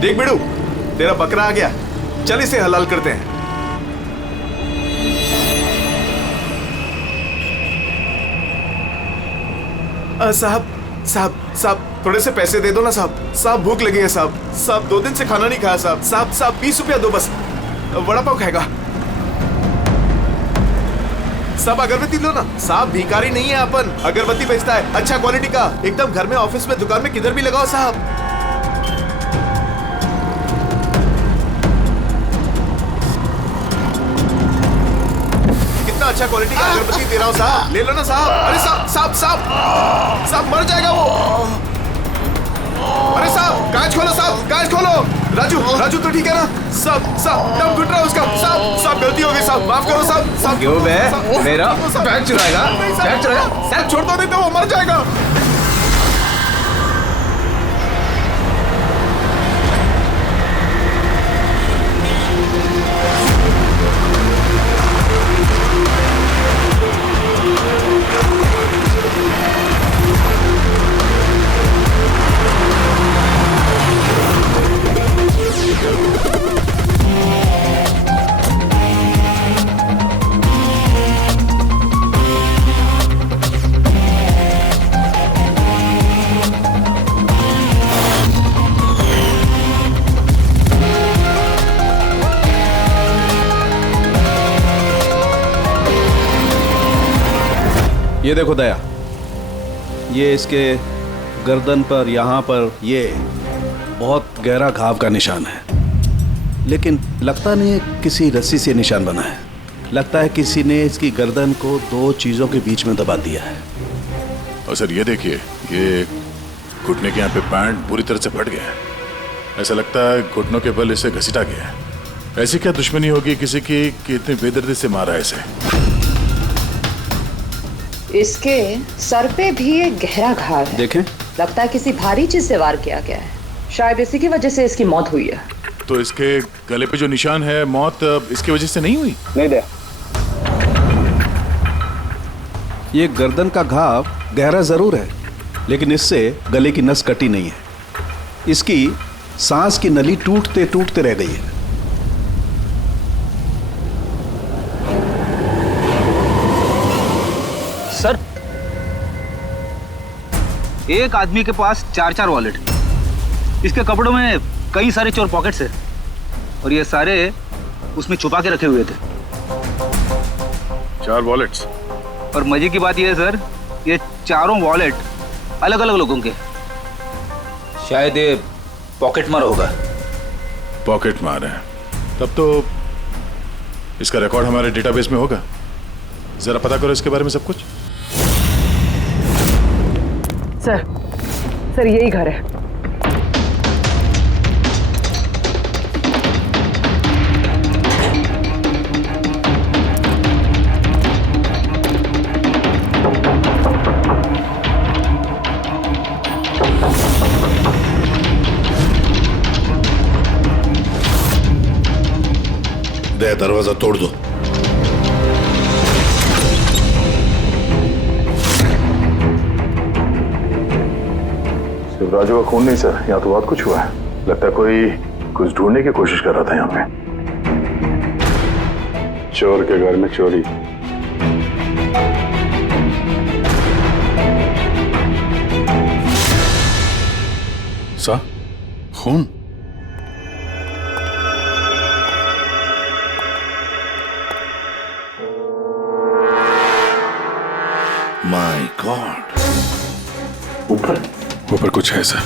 देख बिड़ू, तेरा बकरा आ गया, चल इसे हलाल करते हैं। साहब साहब साहब, थोड़े से पैसे दे दो ना साहब। साहब भूख लगी है साहब। साहब 2 दिन से खाना नहीं खाया साहब। साहब साहब 20 रुपया दो बस, वड़ा पाव खाएगा। साहब अगरबत्ती लो ना साहब, भिखारी नहीं है अपन, अगरबत्ती बेचता है अच्छा क्वालिटी का, एकदम घर में, ऑफिस में, दुकान में, किधर भी लगाओ साहब। कितना अच्छा क्वालिटी का अगरबत्ती दे रहा हूँ साहब, ले लो ना साहब। अरे साहब साहब साहब साहब मर जाएगा वो। अरे साहब कांच खोलो साहब, कांच खोलो। राजू राजू तो ठीक है ना साहब? साहब दम घुट रहा है उसका साहब। साहब गलती हो गई साहब, माफ करो साहब। साहब क्यों बे, मेरा बैग चुराएगा? बैग चुराएगा? साहब छोड़ दो, नहीं तो वो मर जाएगा। ये देखो दया, ये इसके गर्दन पर, यहाँ पर, ये बहुत गहरा घाव का निशान है, लेकिन लगता नहीं है किसी रस्सी से निशान बना है। लगता है किसी ने इसकी गर्दन को 2 चीजों के बीच में दबा दिया है। और सर ये देखिए, ये घुटने के यहाँ पे पैंट पूरी तरह से फट गया है। ऐसा लगता है घुटनों के बल इसे घसीटा गया है। ऐसी क्या दुश्मनी होगी किसी की कि इतनी बेदर्दी से मारा है इसे? इसके सर पे भी एक गहरा घाव है। देखें, लगता है किसी भारी चीज से वार किया गया है। शायद इसी की वजह से इसकी मौत हुई है। तो इसके गले पे जो निशान है, मौत इसकी वजह से नहीं हुई? नहीं दया, ये गर्दन का घाव गहरा जरूर है, लेकिन इससे गले की नस कटी नहीं है। इसकी सांस की नली टूटते टूटते रह गई है। सर, एक आदमी के पास 4 वॉलेट, इसके कपड़ों में कई सारे चोर पॉकेट्स हैं और ये सारे उसमें छुपा के रखे हुए थे। 4 वॉलेट्स? और मजे की बात यह है सर, ये चारों वॉलेट अलग अलग लोगों के। शायद ये पॉकेट मार होगा। पॉकेट मार है? तब तो इसका रिकॉर्ड हमारे डेटाबेस में होगा। जरा पता करो इसके बारे में सब कुछ। सर यही घर है। दरवाजा तोड़ दो। राजू का खून नहीं सर, यहाँ तो बहुत कुछ हुआ है। लगता है कोई कुछ ढूंढने की कोशिश कर रहा था यहाँ पे। चोर के घर में चोरी। सा खून? My God. ऊपर कुछ है सर।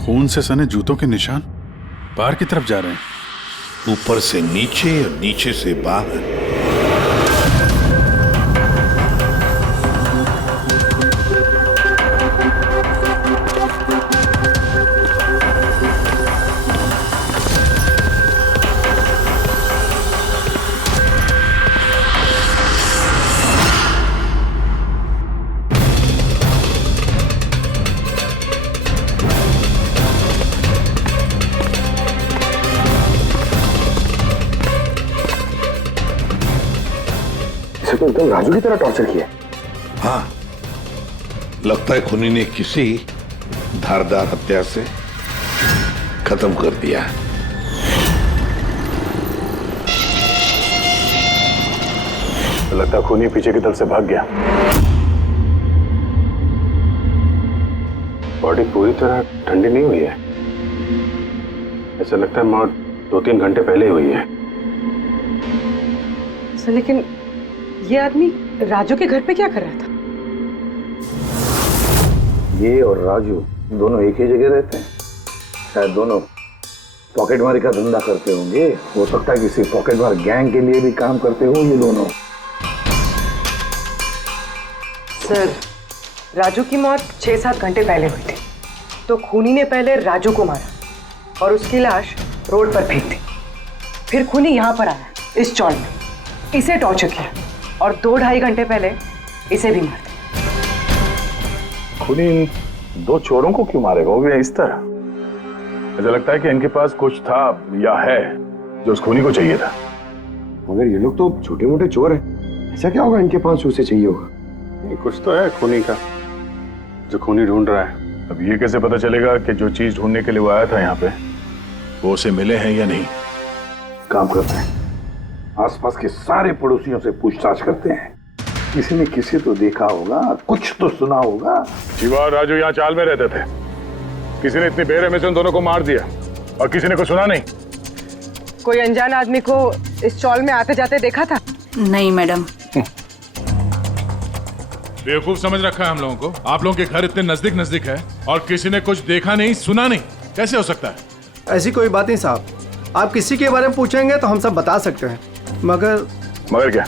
खून से सने जूतों के निशान बाहर की तरफ जा रहे हैं। ऊपर से नीचे और नीचे से बाहर। तो एकदम राजू की तरह टॉर्चर किया। हाँ, लगता है खूनी ने किसी धारदार हत्या से खत्म कर दिया। लगता है खूनी पीछे की तरफ से भाग गया। बॉडी पूरी तरह ठंडी नहीं हुई है। ऐसा लगता है मौत 2-3 घंटे पहले ही हुई है। सर लेकिन ये आदमी राजू के घर पे क्या कर रहा था? ये और राजू दोनों एक ही जगह रहते हैं। शायद दोनों पॉकेटमारी का धंधा करते होंगे। हो सकता है किसी पॉकेटमार गैंग के लिए भी काम करते हो ये दोनों। सर राजू की मौत 6-7 घंटे पहले हुई थी, तो खूनी ने पहले राजू को मारा और उसकी लाश रोड पर फेंक दी। फिर खूनी यहाँ पर आया इस चौल में, इसे टॉर्चर किया और 2-2.5 घंटे पहले इसे भी मार दिया। खूनी इन 2 चोरों को क्यों मारेगा, वो भी इस तरह? मुझे लगता है कि इनके पास कुछ था या है जो उस खूनी को चाहिए था। मगर ये लोग तो छोटे मोटे चोर हैं, ऐसा क्या होगा इनके पास उसे चाहिए होगा? कुछ तो है खूनी का जो खूनी ढूंढ रहा है। अब ये कैसे पता चलेगा कि जो चीज ढूंढने के लिए वो आया था यहाँ पे वो उसे मिले हैं या नहीं? काम करते हैं, आसपास के सारे पड़ोसियों से पूछताछ करते हैं। किसी ने किसी तो देखा होगा, कुछ तो सुना होगा। शिवा और राजू यहाँ चाल में रहते थे। किसी ने इतनी बेरहमी से उन दोनों को मार दिया और किसी ने कुछ सुना नहीं। कोई अनजान आदमी को इस चौल में आते जाते देखा था? नहीं मैडम। बेवकूफ समझ रखा है हम लोगों को। आप लोगों के घर इतने नजदीक नजदीक है और किसी ने कुछ देखा नहीं सुना नहीं, कैसे हो सकता है? ऐसी कोई बात नहीं साहब, आप किसी के बारे में पूछेंगे तो हम सब बता सकते हैं। मगर क्या?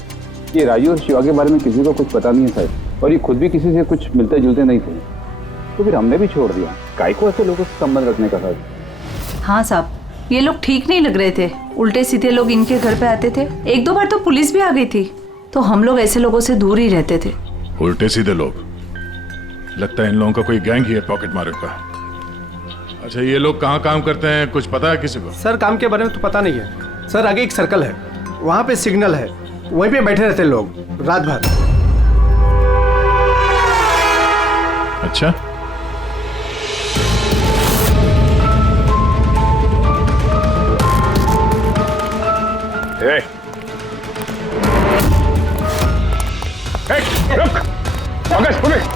ये राजू और शिवा के बारे में किसी को कुछ पता नहीं है साहब, और ये खुद भी किसी से कुछ मिलते जुलते नहीं थे, तो फिर हमने भी छोड़ दिया। काहे को ऐसे लोगों से संबंध रखने का साहब? हाँ साहब, ये लोग ठीक नहीं लग रहे थे। उल्टे सीधे लोग इनके घर पे आते थे। 1-2 बार तो पुलिस भी आ गई थी, तो हम लोग ऐसे लोगों से दूर ही रहते थे। उल्टे सीधे लोग? लगता है इन लोगों का कोई गैंग ही है पॉकेट मारे का। अच्छा, ये लोग कहाँ काम करते हैं, कुछ पता है किसी को? सर काम के बारे में तो पता नहीं है सर। आगे एक सर्कल है, वहाँ पे सिग्नल है, वहीं पे बैठे रहते लोग रात भर। अच्छा, रुक, पुलिस।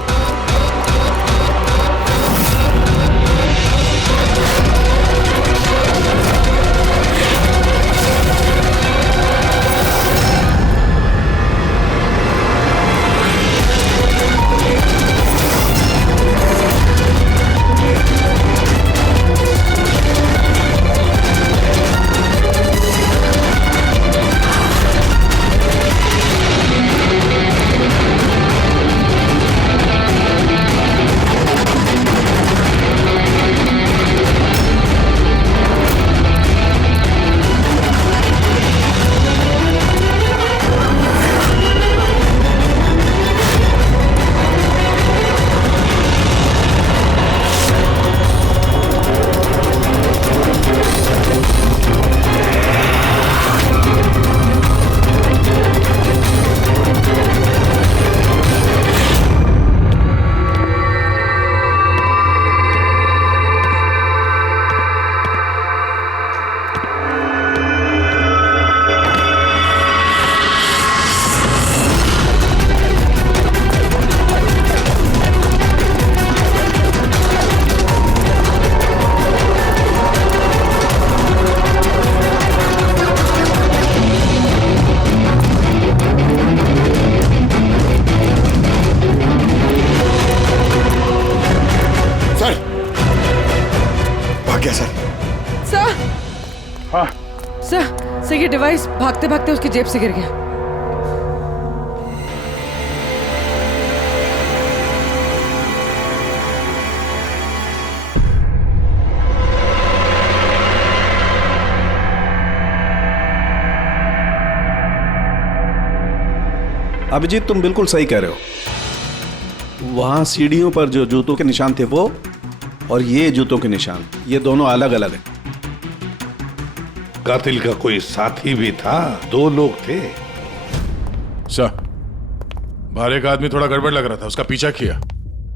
सर ये डिवाइस भागते भागते उसकी जेब से गिर गया। अभिजीत, तुम बिल्कुल सही कह रहे हो। वहां सीढ़ियों पर जो जूतों के निशान थे वो, और ये जूतों के निशान, ये दोनों अलग अलग हैं। कातिल का कोई साथी भी था, 2 लोग थे। सर, बाहर एक आदमी थोड़ा गड़बड़ लग रहा था, उसका पीछा किया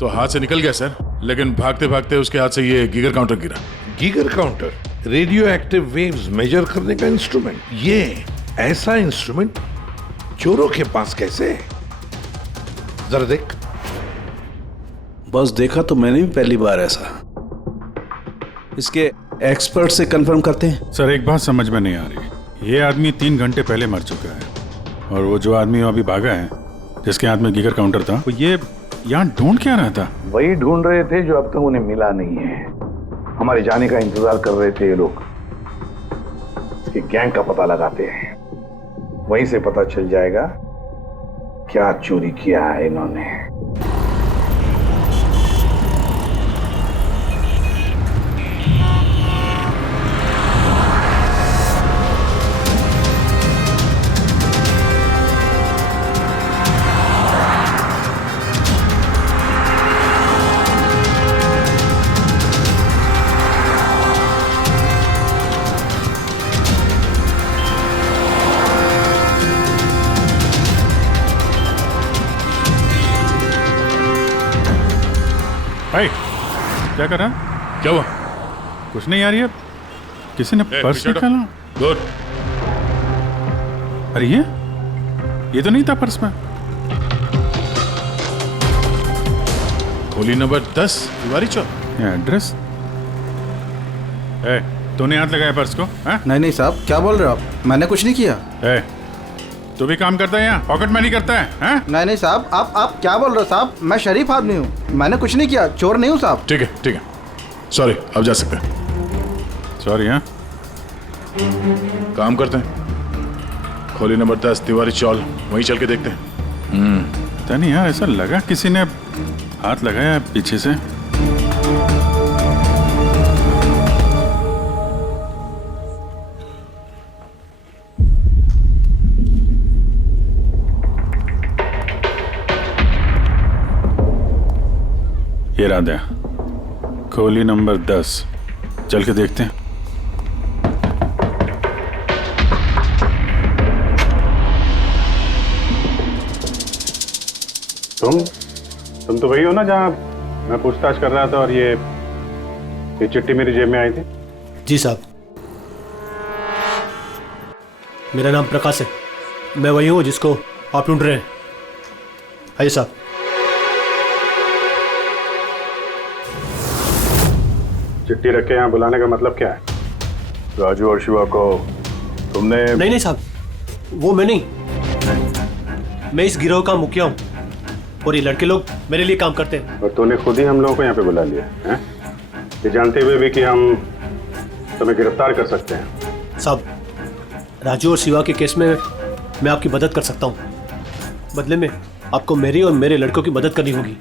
तो हाथ से निकल गया सर, लेकिन भागते भागते उसके हाथ से ये गीगर काउंटर गिरा। Geiger counter radioactive waves measure करने का इंस्ट्रूमेंट। ये ऐसा इंस्ट्रूमेंट चोरों के पास कैसे है? जरा देख। बस देखा तो मैंने भी पहली बार ऐसा। इसके एक्सपर्ट से कंफर्म करते हैं। सर एक बात समझ में नहीं आ रही, ये आदमी 3 घंटे पहले मर चुका है और वो जो आदमी अभी भागा है जिसके हाथ में गीगर काउंटर था, वो ये यहाँ ढूंढ क्या रहा था? वही ढूंढ रहे थे जो अब तक उन्हें मिला नहीं है। हमारे जाने का इंतजार कर रहे थे ये लोग। इसके गैंग का पता लगाते हैं, वहीं से पता चल जाएगा क्या चोरी किया है इन्होंने। भाई क्या कर रहा? क्या हुआ? कुछ नहीं यार, ये किसी ने पर्स निकाला। गुड। अरे ये तो नहीं था पर्स में। खोली नंबर 10 तिवारी चौक। ये एड्रेस। तूने हाथ लगाया पर्स को? नहीं साहब, क्या बोल रहे हो आप? मैंने कुछ नहीं किया। तू भी काम करता है यहाँ, पॉकेट मनी करता है? नहीं साहब, आप क्या बोल रहे हो साहब? मैं शरीफ आदमी हूँ, मैंने कुछ नहीं किया, चोर नहीं हूँ साहब। ठीक है सॉरी, अब जा सकते हैं। सॉरी। हाँ काम करते हैं, खोली नंबर 10 तिवारी चौल, वहीं चल के देखते हैं। पता नहीं यार, ऐसा लगा किसी ने हाथ लगाया पीछे से। ये राधा, खोली नंबर 10, चल के देखते हैं। तुम तो वही हो ना जहाँ मैं पूछताछ कर रहा था और ये चिट्ठी मेरी जेब में आई थी? जी साहब, मेरा नाम प्रकाश है, मैं वही हूँ जिसको आप ढूंढ रहे हैं। आइए साहब। चिट्ठी रख के यहाँ बुलाने का मतलब क्या है? राजू और शिवा को तुमने? नहीं साहब, वो मैं नहीं, मैं इस गिरोह का मुखिया हूँ और ये लड़के लोग मेरे लिए काम करते हैं। और तूने खुद ही हम लोगों को यहाँ पे बुला लिया है, ये जानते हुए भी कि हम तुम्हें गिरफ्तार कर सकते हैं। साहब, राजू और शिवा के केस में मैं आपकी मदद कर सकता हूँ, बदले में आपको मेरी और मेरे लड़कों की मदद करनी होगी।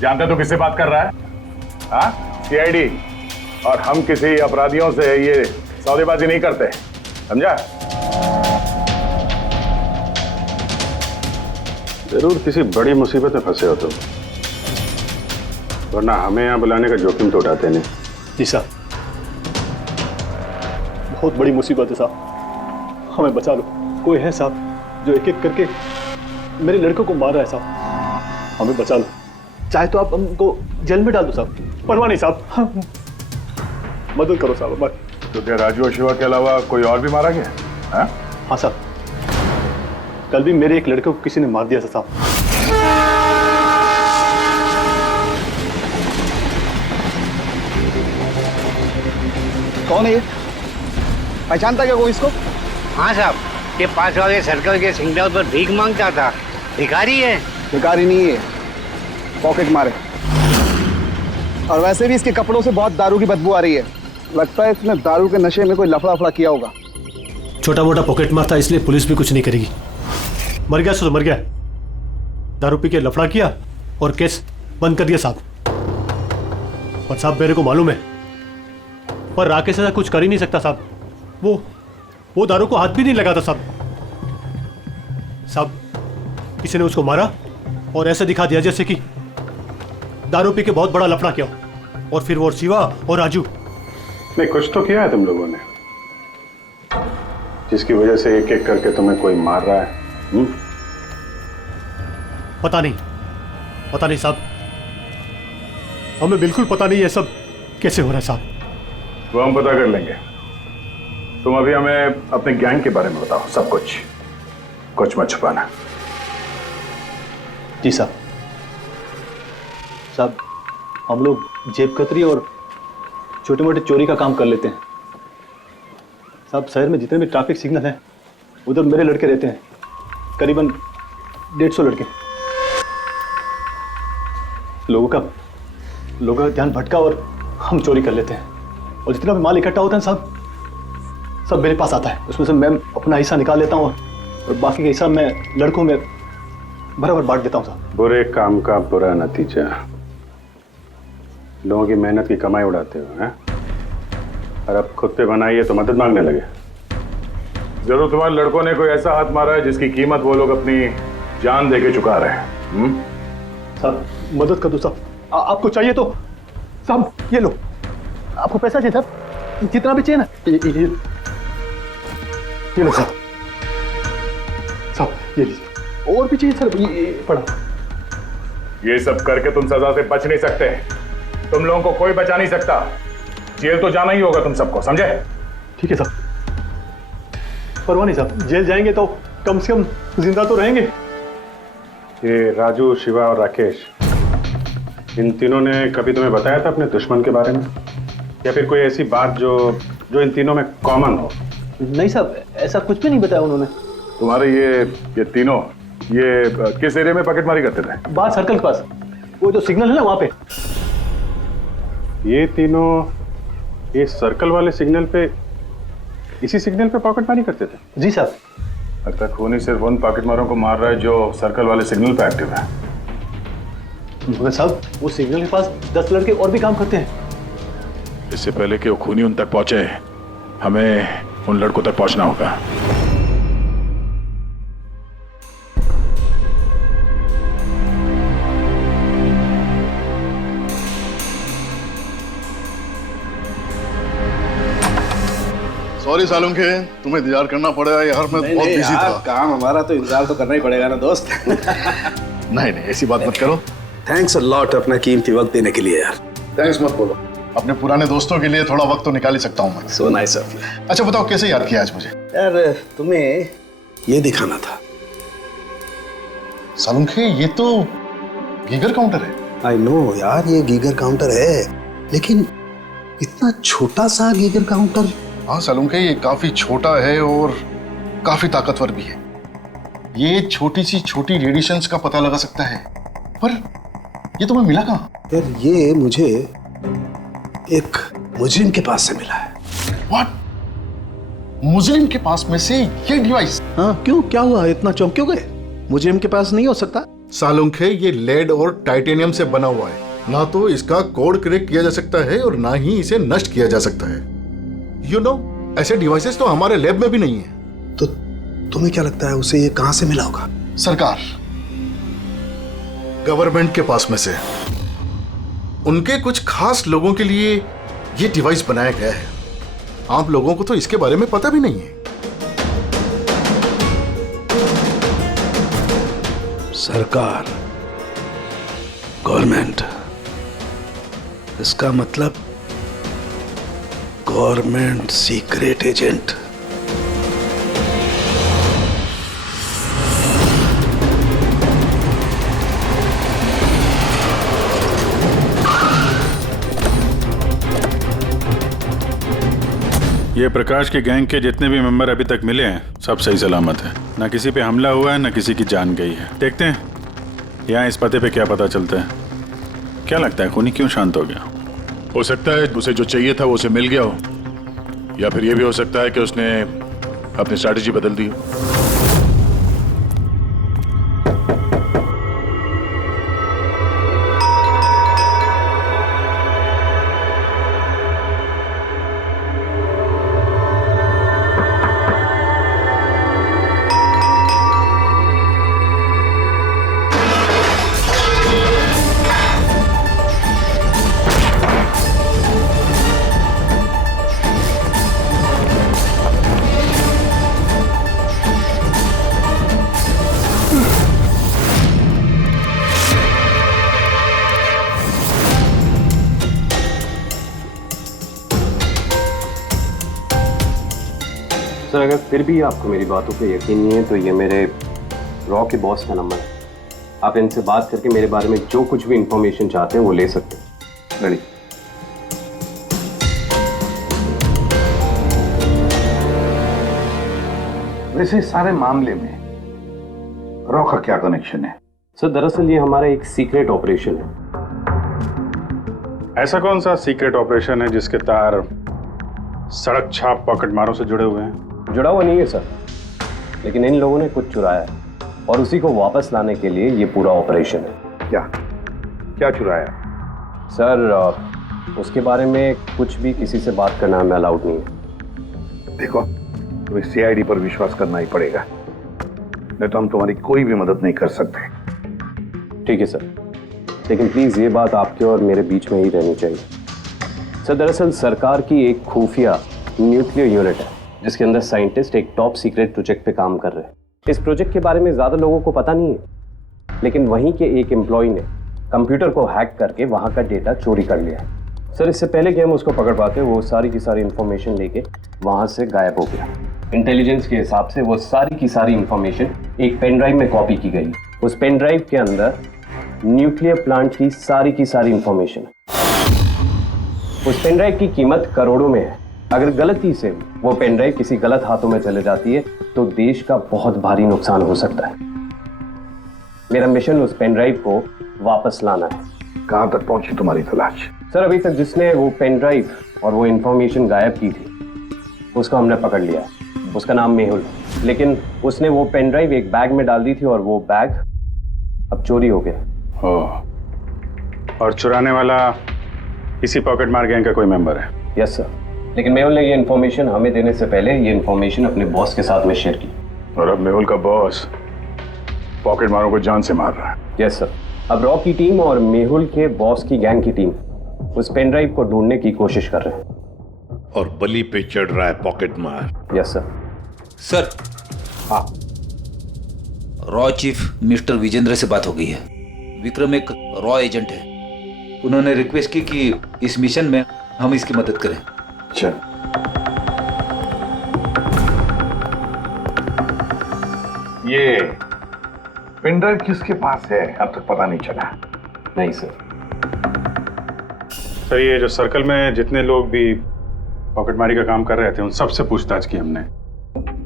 जानते तो किससे बात कर रहा है? सीआईडी, और हम किसी अपराधियों से ये सौदेबाजी नहीं करते, समझा? जरूर किसी बड़ी मुसीबत में फंसे हो तुम, वरना हमें यहाँ बुलाने का जोखिम तो उठाते नहीं। जी साहब, बहुत बड़ी मुसीबत है साहब, हमें बचा लो। कोई है साहब जो एक एक करके मेरे लड़कों को मार रहा है साहब, हमें बचा लो। चाहे तो आप हमको जेल में डाल दो साहब, परवाह नहीं साहब, मदद करो साहब। तो क्या राजू और शिवा के अलावा कोई और भी मारा गया? हाँ साहब, कल भी मेरे एक लड़के को किसी ने मार दिया था साहब। कौन है ये? पहचानता क्या कोई इसको? हाँ साहब, ये पास वाले सर्कल के सिग्नल पर भीख मांगता था। भिखारी है? भिखारी नहीं है, पॉकेट मारे। और वैसे भी इसके कपड़ों से बहुत दारू की बदबू आ रही है, लगता है इसने दारू के नशे में कोई लफड़ा किया होगा। छोटा मोटा पॉकेट मार था, इसलिए पुलिस भी कुछ नहीं करेगी। मर गया सो मर गया, दारू पी के लफड़ा किया और केस बंद कर दिया साहब। और साहब मेरे को मालूम है, पर राकेश ऐसा कुछ कर ही नहीं सकता साहब, वो दारू को हाथ भी नहीं लगाता साहब। किसी ने उसको मारा और ऐसे दिखा दिया जैसे कि दारू पी के बहुत बड़ा लफड़ा किया, और फिर वो शिवा और राजू। नहीं, कुछ तो किया है तुम लोगों ने, जिसकी वजह से एक एक करके तुम्हें कोई मार रहा है। पता नहीं, पता नहीं साहब, हमें बिल्कुल पता नहीं ये सब कैसे हो रहा है साहब। वो हम पता कर लेंगे। तुम अभी हमें अपने गैंग के बारे में बताओ, सब कुछ, कुछ मत छुपाना। जी साहब। साहब हम लोग जेब कतरी और छोटे मोटे चोरी का काम कर लेते हैं साहब। शहर में जितने भी ट्रैफिक सिग्नल हैं उधर मेरे लड़के रहते हैं, करीबन 150 लड़के। लोगों का ध्यान भटका और हम चोरी कर लेते हैं, और जितना भी माल इकट्ठा होता है साहब सब मेरे पास आता है। उसमें से मैं अपना हिस्सा निकाल लेता हूँ और बाकी का हिस्सा मैं लड़कों में बराबर बांट देता हूँ साहब। बुरे काम का बुरा नतीजा, लोगों की मेहनत की कमाई उड़ाते हो हैं, और अब खुद पे बनाई है तो मदद मांगने लगे। जरूर तुम्हारे लड़कों ने कोई ऐसा हाथ मारा है जिसकी कीमत वो लोग अपनी जान देके चुका रहे हैं। साहब मदद कर दो साहब, आपको चाहिए तो साहब ये लो, आपको पैसा चाहिए साहब, जितना भी चाहिए ना ये लो साहब। साहब ये लीजिए, और भी चाहिए सर, ये पड़ा। ये सब करके तुम सजा से बच नहीं सकते, तुम लोगों को कोई बचा नहीं सकता, जेल तो जाना ही होगा तुम सबको, समझे? ठीक है साहब, परवाह नहीं साहब, जेल जाएंगे तो कम से कम जिंदा तो रहेंगे। ये राजू, शिवा और राकेश, इन तीनों ने कभी तुम्हें बताया था अपने दुश्मन के बारे में, या फिर कोई ऐसी बात जो इन तीनों में कॉमन हो? नहीं साहब, ऐसा कुछ भी नहीं बताया उन्होंने। तुम्हारे ये तीनों ये किस एरिया में पॉकेटमारी करते थे? बाहर सर्कल के पास, वो जो सिग्नल है ना वहां पे। ये तीनों ये सर्कल वाले सिग्नल पे, इसी सिग्नल पे पॉकेटमारी करते थे? जी साहब। लगता है खूनी सिर्फ उन पॉकेटमारों को मार रहा है जो सर्कल वाले सिग्नल पे एक्टिव है। मगर साहब वो सिग्नल के पास 10 लड़के और भी काम करते हैं। इससे पहले कि वो खूनी उन तक पहुंचे, हमें उन लड़कों तक पहुंचना होगा। सॉरी सालुंखे, तुम्हें इंतजार करना पड़ेगा यार, मैं बहुत बिजी था। काम हमारा तो इंतजार तो करना ही पड़ेगा ना दोस्त। नहीं ऐसी बात मत करो। थैंक्स अ लॉट अपना कीमती वक्त देने के लिए यार। थैंक्स मत बोलो, अपने पुराने दोस्तों के लिए थोड़ा वक्त तो निकाल ही सकता हूँ मैं। So nice of you. अच्छा बताओ कैसे याद किया आज मुझे? यार तुम्हें ये दिखाना था। सालुंखे ये तो गीगर काउंटर है। आई नो यार, ये गीगर काउंटर है, लेकिन इतना छोटा सा गीगर काउंटर। हाँ सालुंखे, ये काफी छोटा है और काफी ताकतवर भी है। ये छोटी सी छोटी रेडिएशंस का पता लगा सकता है, पर ये तुम्हें मिला कहाँ? यार ये मुझे एक मुजरिम के पास से मिला है। What? मुजरिम के पास में से ये डिवाइस? हाँ क्यों, क्या हुआ, इतना चौंक क्यों गए? मुजरिम के पास नहीं हो सकता? सालुंखे ये लेड और टाइटेनियम से बना हुआ है, ना तो इसका कोड क्रैक किया जा सकता है और ना ही इसे नष्ट किया जा सकता है। You know, ऐसे डिवाइसेस तो हमारे लैब में भी नहीं है। तो तुम्हें क्या लगता है उसे ये कहां से मिला होगा? सरकार, गवर्नमेंट के पास में से उनके कुछ खास लोगों के लिए ये डिवाइस बनाया गया है। आप लोगों को तो इसके बारे में पता भी नहीं है। सरकार, गवर्नमेंट, इसका मतलब गवर्नमेंट सीक्रेट एजेंट। ये प्रकाश के गैंग के जितने भी मेंबर अभी तक मिले हैं सब सही सलामत है, ना किसी पे हमला हुआ है ना किसी की जान गई है। देखते हैं यहाँ इस पते पे क्या पता चलता है। क्या लगता है खूनी क्यों शांत हो गया? हो सकता है उसे जो चाहिए था वो उसे मिल गया हो, या फिर ये भी हो सकता है कि उसने अपनी स्ट्रैटेजी बदल दी हो। सर अगर फिर भी आपको मेरी बातों पे यकीन नहीं है तो ये मेरे रॉ के बॉस का नंबर है। आप इनसे बात करके मेरे बारे में जो कुछ भी इंफॉर्मेशन चाहते हैं वो ले सकते हैं। लड़ी वैसे इस सारे मामले में रॉ का क्या कनेक्शन है? सर दरअसल ये हमारा एक सीक्रेट ऑपरेशन है। ऐसा कौन सा सीक्रेट ऑपरेशन है जिसके तार सड़क छाप पॉकेट मारों से जुड़े हुए हैं? जुड़ा हुआ नहीं है सर, लेकिन इन लोगों ने कुछ चुराया है और उसी को वापस लाने के लिए ये पूरा ऑपरेशन है। क्या क्या चुराया? सर उसके बारे में कुछ भी किसी से बात करना हमें अलाउड नहीं है। देखो तुम्हें सीआईडी पर विश्वास करना ही पड़ेगा, नहीं तो हम तुम्हारी कोई भी मदद नहीं कर सकते। ठीक है सर, लेकिन प्लीज ये बात आपके और मेरे बीच में ही रहनी चाहिए। सर दरअसल सरकार की एक खुफिया न्यूक्लियर यूनिट है जिसके अंदर साइंटिस्ट एक टॉप सीक्रेट प्रोजेक्ट पे काम कर रहे हैं। इस प्रोजेक्ट के बारे में ज्यादा लोगों को पता नहीं है, लेकिन वहीं के एक एम्प्लॉय ने कंप्यूटर को हैक करके वहां का डेटा चोरी कर लिया है। सर इससे पहले कि हम उसको पकड़ पाते वो सारी की सारी इंफॉर्मेशन लेके वहां से गायब हो गया। इंटेलिजेंस के हिसाब से वो सारी की सारी इंफॉर्मेशन एक पेन ड्राइव में कॉपी की गई। उस पेन ड्राइव के अंदर न्यूक्लियर प्लांट की सारी इंफॉर्मेशन। उस पेन ड्राइव की कीमत करोड़ों में है। अगर गलती से वो पेन ड्राइव किसी गलत हाथों में चले जाती है तो देश का बहुत भारी नुकसान हो सकता है। मेरा मिशन उस पेन ड्राइव को वापस लाना है। कहां तक पहुंची तुम्हारी तलाश? सर अभी तक जिसने वो पेन ड्राइव और वो इंफॉर्मेशन गायब की थी उसको हमने पकड़ लिया। उसका नाम मेहुल, लेकिन उसने वो पेन ड्राइव एक बैग में डाल दी थी और वो बैग अब चोरी हो गया। और चुराने वाला इसी पॉकेट मार गैंग का कोई मेंबर है? यस सर, लेकिन मेहुल ने ये इन्फॉर्मेशन हमें देने से पहले ये इन्फॉर्मेशन अपने बॉस के साथ में शेयर की। और अब मेहुल का बॉस पॉकेट मारों को जान से मार रहा है। यस सर, अब रॉ की टीम और मेहुल के बॉस की गैंग की टीम उस पेन ड्राइव को ढूंढने की कोशिश कर रहे हैं। और बलि पे चढ़ रहा है पॉकेट मार। Yes sir. सर हाँ, रॉ चीफ मिस्टर विजेंद्र से बात हो गई है। विक्रम एक रॉ एजेंट है। उन्होंने रिक्वेस्ट की कि इस मिशन में हम इसकी मदद करें। चल ये पेन ड्राइव किसके पास है अब तक पता नहीं चला? नहीं सर। सर ये जो सर्कल में जितने लोग भी पॉकेटमारी का काम कर रहे थे उन सबसे पूछताछ की हमने।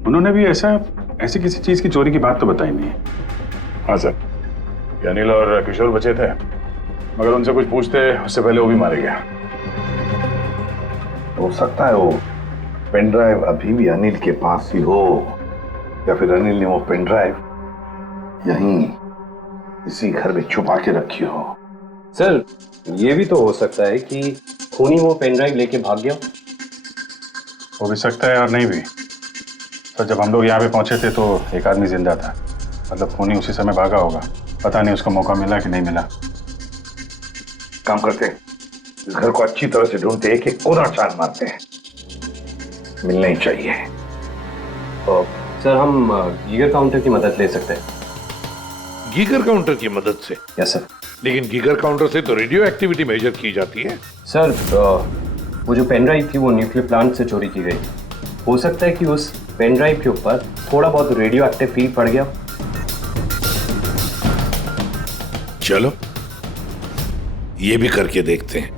उन्होंने भी ऐसी किसी चीज की चोरी की बात तो बताई नहीं है। हाँ सर, ये अनिल और किशोर बचे थे, मगर उनसे कुछ पूछते उससे पहले वो भी मारे गया। हो सकता है वो पेन ड्राइव अभी भी अनिल के पास ही हो, या फिर अनिल ने वो पेन ड्राइव यहीं इसी घर में छुपा के रखी हो। सर ये भी तो हो सकता है कि खूनी वो पेन ड्राइव लेके भाग गया। हो भी सकता है और नहीं भी। सर जब हम लोग यहाँ पे पहुंचे थे तो एक आदमी जिंदा था, मतलब खूनी उसी समय भागा होगा। पता नहीं उसको मौका मिला कि नहीं मिला। काम करते हैं, इस घर को अच्छी तरह से ढूंढते, एक एक कोना छान मारते हैं। मिलना ही चाहिए। तो सर हम गीगर काउंटर की मदद ले सकते हैं। गीगर काउंटर की मदद से? Yes sir. लेकिन गीगर काउंटर से तो रेडियो एक्टिविटी मेजर की जाती है। सर वो जो पेन ड्राइव थी वो न्यूक्लियर प्लांट से चोरी की गई। हो सकता है कि उस पेन ड्राइव के ऊपर थोड़ा बहुत रेडियो एक्टिव फील पड़ गया। चलो ये भी करके देखते हैं।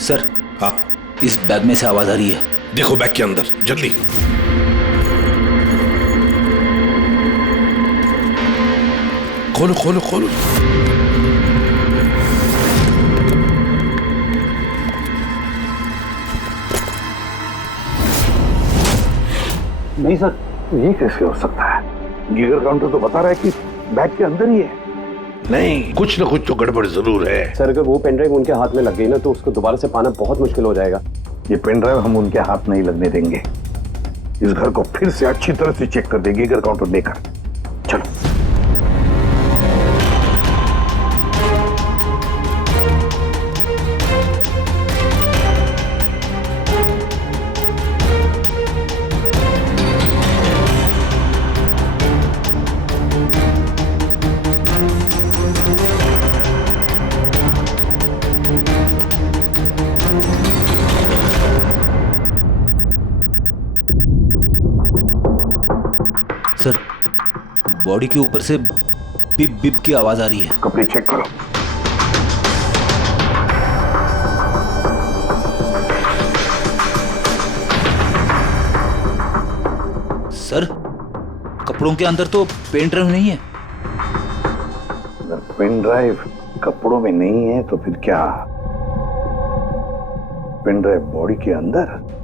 सर हाँ, इस बैग में से आवाज आ रही है। देखो बैग के अंदर, जल्दी। खोलो खोलो खोलो। नहीं सर, ये कैसे हो सकता है? गीगर काउंटर तो बता रहा है कि बैग के अंदर ही है। नहीं, कुछ ना कुछ तो गड़बड़ जरूर है। सर अगर वो पेन ड्राइव उनके हाथ में लग गई ना तो उसको दोबारा से पाना बहुत मुश्किल हो जाएगा। ये पेन ड्राइव हम उनके हाथ नहीं लगने देंगे। इस घर को फिर से अच्छी तरह से चेक कर देंगे गीगर काउंटर लेकर। चलो। सर, बॉडी के ऊपर से बिप बिप की आवाज आ रही है। कपड़े चेक करो। सर, कपड़ों के अंदर तो पेन ड्राइव नहीं है। अगर पेन ड्राइव कपड़ों में नहीं है तो फिर क्या? पेन ड्राइव बॉडी के अंदर?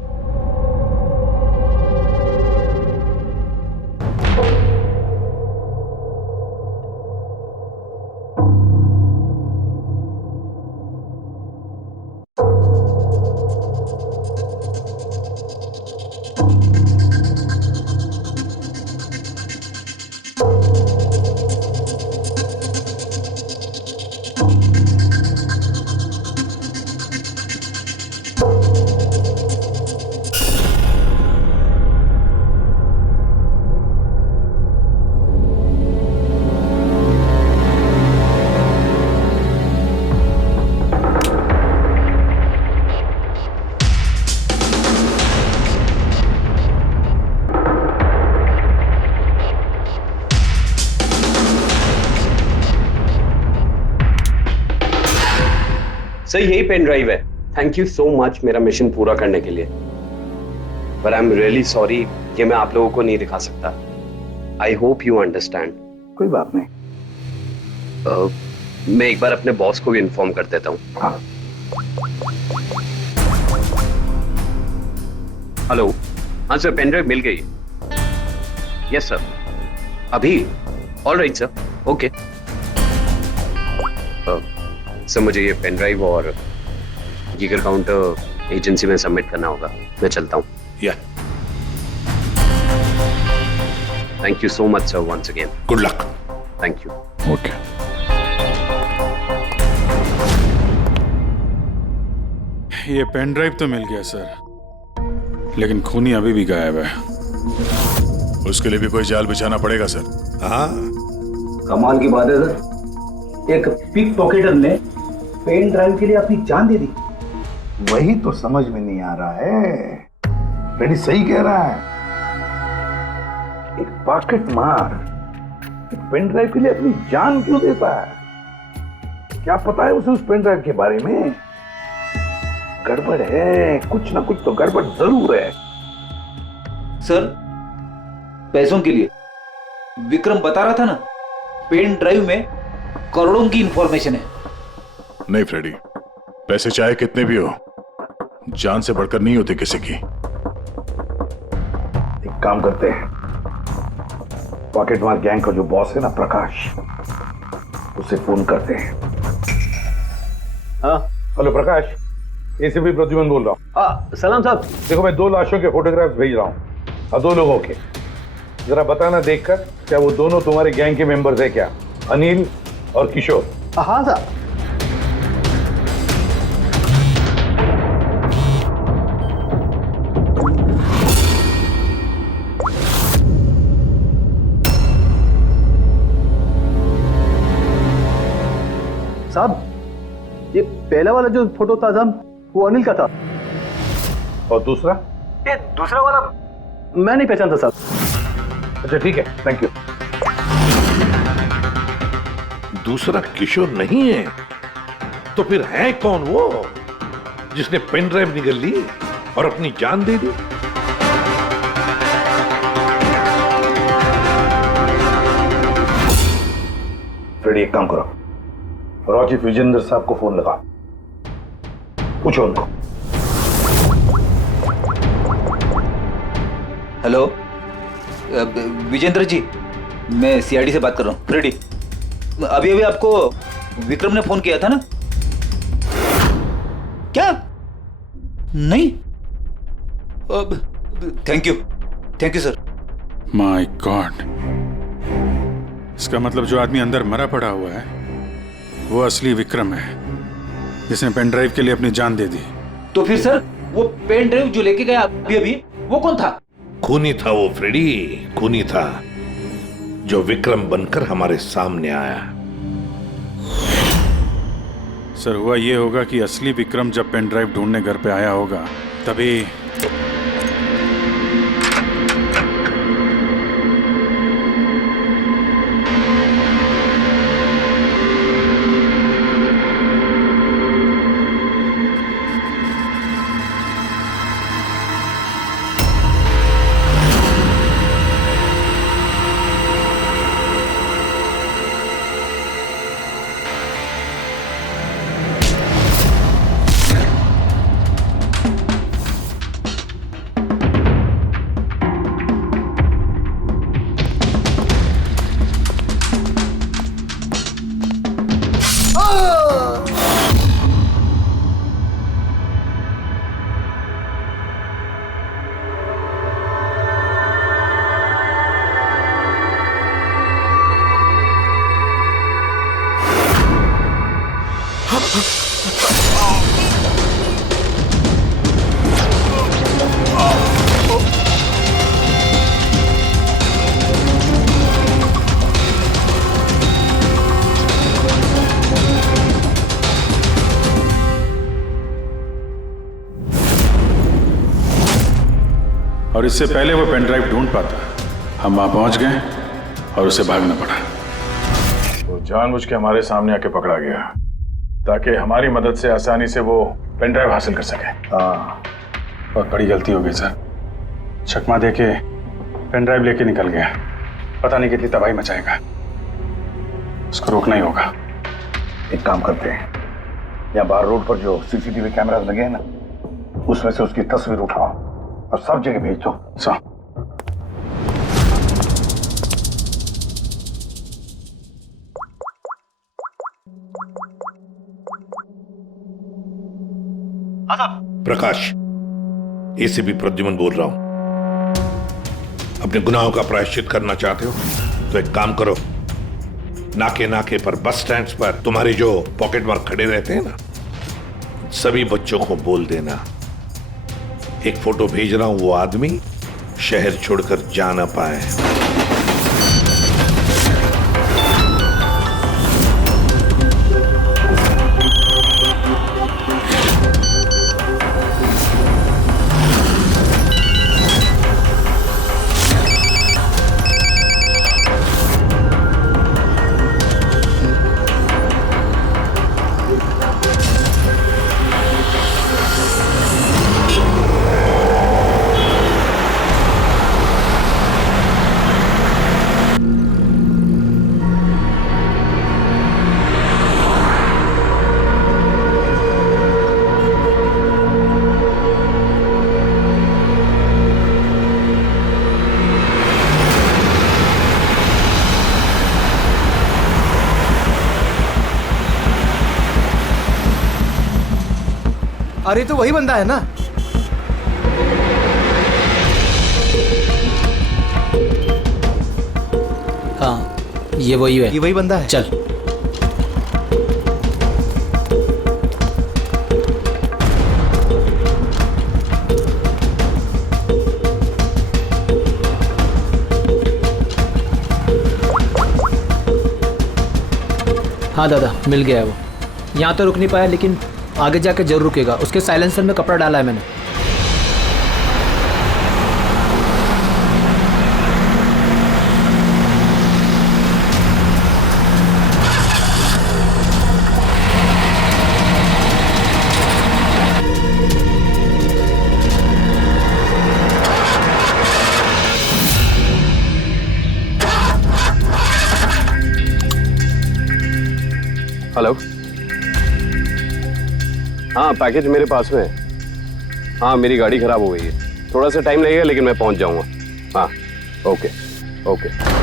सर यही पेन ड्राइव है। थैंक यू सो मच मेरा मिशन पूरा करने के लिए, but I am really sorry, ये मैं आप लोगों को नहीं दिखा सकता। I hope you understand. कोई बात नहीं। मैं एक बार अपने बॉस को भी इन्फॉर्म कर देता हूँ। हाँ। हेलो, हाँ सर, पेन ड्राइव मिल गई। यस सर, अभी। All right sir, okay. Sir मुझे ये पेन ड्राइव और जीगर काउंटर एजेंसी में सबमिट करना होगा। मैं चलता हूँ। या thank you so much sir, once again. Good luck. Thank you. Okay. ये पेन ड्राइव तो मिल गया सर, लेकिन खूनी अभी भी गायब है। उसके लिए भी कोई जाल बिछाना पड़ेगा सर। हाँ, कमाल की बात है सर, एक पिक पॉकेटर ने पेन ड्राइव के लिए अपनी जान दे दी। वही तो समझ में नहीं आ रहा है। रेडी सही कह रहा है। एक पॉकेट मार एक पेन ड्राइव के लिए अपनी जान क्यों देता है? क्या पता है उसे उस पेन ड्राइव के बारे में? गड़बड़ है, कुछ ना कुछ तो गड़बड़ जरूर है। सर, पैसों के लिए विक्रम बता रहा था ना, पेन ड्राइव में करोड़ों की इंफॉर्मेशन है। नहीं फ्रेडी, पैसे चाहे कितने भी हो, जान से बढ़कर नहीं होती किसी की। एक काम करते हैं, पॉकेट मार गैंग का जो बॉस है ना प्रकाश, उसे फोन करते हैं। हाँ हेलो प्रकाश, एसीपी प्रद्युमन बोल रहा हूँ। सलाम साहब। देखो मैं 2 लाशों के फोटोग्राफ्स भेज रहा हूँ और 2 लोगों के। जरा बताना देखकर क्या वो दोनों तुम्हारे गैंग के मेंबर्स है क्या? अनिल और किशोर। हाँ साहब। साहब, ये पहला वाला जो फोटो था साहब, वो अनिल का था। और दूसरा? ये दूसरा वाला मैं नहीं पहचानता साहब। अच्छा ठीक है, थैंक यू। दूसरा किशोर नहीं है तो फिर है कौन वो जिसने पेन ड्राइव निकल ली और अपनी जान दे दी? फ्रेडी एक काम करो, रॉचिफ विजेंद्र साहब को फोन लगा, पूछो उनको। हेलो विजेंद्र जी, मैं सीआईडी से बात कर रहा हूँ। फ्रेडी, अभी अभी आपको विक्रम ने फोन किया था ना? क्या? नहीं? Thank you sir. My God, इसका मतलब जो आदमी अंदर मरा पड़ा हुआ है वो असली विक्रम है, जिसने पेन ड्राइव के लिए अपनी जान दे दी। तो फिर सर, वो पेन ड्राइव जो लेके गया अभी अभी, वो कौन था? खूनी था वो फ्रेडी, खूनी था जो विक्रम बनकर हमारे सामने आया। सर, हुआ ये होगा कि असली विक्रम जब पेन ड्राइव ढूंढने घर पे आया होगा तभी। और इससे पहले वो पेन ड्राइव ढूंढ पाता, हम वहां पहुंच गए और उसे भागना पड़ा। वो जानबूझ के हमारे सामने आके पकड़ा गया ताकि हमारी मदद से आसानी से वो पेन ड्राइव हासिल कर सके। हाँ, बहुत बड़ी गलती हो गई सर। चकमा दे के पेन ड्राइव लेके निकल गया, पता नहीं कितनी तबाही मचाएगा। उसको रोकना ही होगा। एक काम करते हैं, यहाँ बाहर रोड पर जो सीसीटीवी कैमरास लगे हैं ना, उसमें से उसकी तस्वीर उठाओ और सब जगह भेज दो। सर प्रकाश, एसीपी प्रद्युमन बोल रहा हूं। अपने गुनाहों का प्रायश्चित करना चाहते हो तो एक काम करो, नाके नाके पर, बस स्टैंड्स पर तुम्हारे जो पॉकेट मार खड़े रहते हैं ना, सभी बच्चों को बोल देना एक फोटो भेज रहा हूं, वो आदमी शहर छोड़कर जा ना पाए। अरे तो वही बंदा है ना? हाँ, ये वही है। ये वही बंदा है। चल। हाँ दादा, मिल गया है वो। यहाँ तो रुक नहीं पाया, लेकिन आगे जाके जरूर रुकेगा। उसके साइलेंसर में कपड़ा डाला है मैंने। हेलो, हाँ पैकेज मेरे पास में है। हाँ, मेरी गाड़ी खराब हो गई है, थोड़ा सा टाइम लगेगा लेकिन मैं पहुंच जाऊंगा। हाँ, ओके ओके।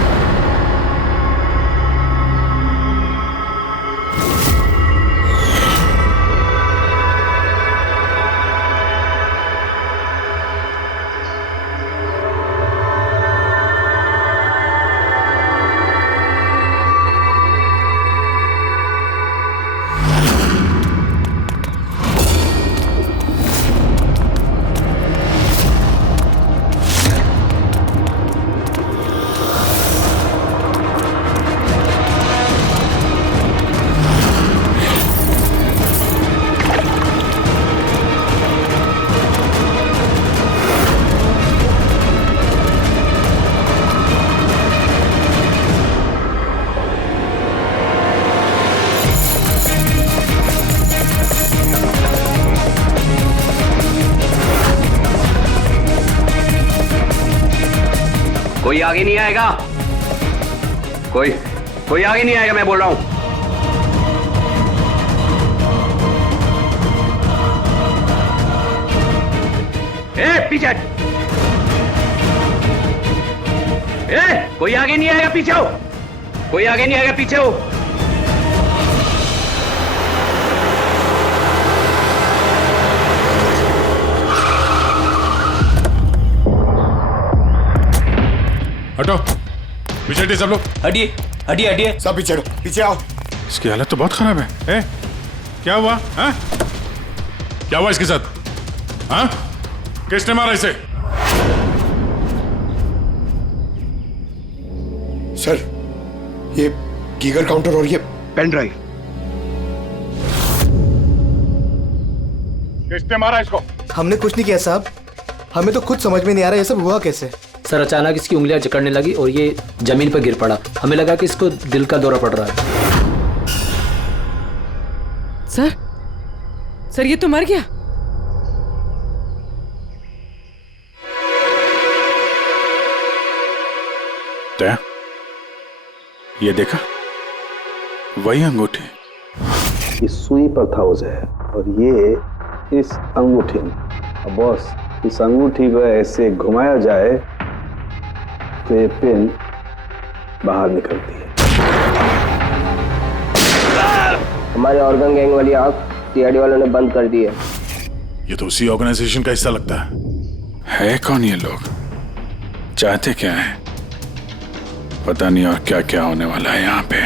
कोई आगे नहीं आएगा, कोई आगे नहीं आएगा, मैं बोल रहा हूं। पीछे, कोई आगे नहीं आएगा, पीछे हो। कोई आगे नहीं आएगा, पीछे हो। हटो, पीछे हटिए सब लोग। हटिए हटिए हटिए, सब पीछे हटो, पीछे आओ। इसकी हालत तो बहुत खराब है। क्या हुआ? हाँ? क्या हुआ इसके साथ? हाँ? किसने मारा इसे? सर, ये गीगर काउंटर और ये पेन ड्राइव। किसने मारा इसको? हमने कुछ नहीं किया साहब, हमें तो खुद समझ में नहीं आ रहा ये सब हुआ कैसे। सर अचानक इसकी उंगलियां जकड़ने लगी और ये जमीन पर गिर पड़ा। हमें लगा कि इसको दिल का दौरा पड़ रहा है। सर ये तो मर गया। दया, ये देखा? वही अंगूठी। इस सुई पर था उसे और ये इस अंगूठी में। अब बॉस, इस अंगूठी को ऐसे घुमाया जाए तो ये पिन बाहर निकलती है। हमारे ऑर्गन गैंग वाली आंख सीआईडी वालों ने बंद कर दी है। ये तो उसी ऑर्गेनाइजेशन का हिस्सा लगता है कौन ये लोग? चाहते क्या है? पता नहीं और क्या क्या होने वाला है यहाँ पे।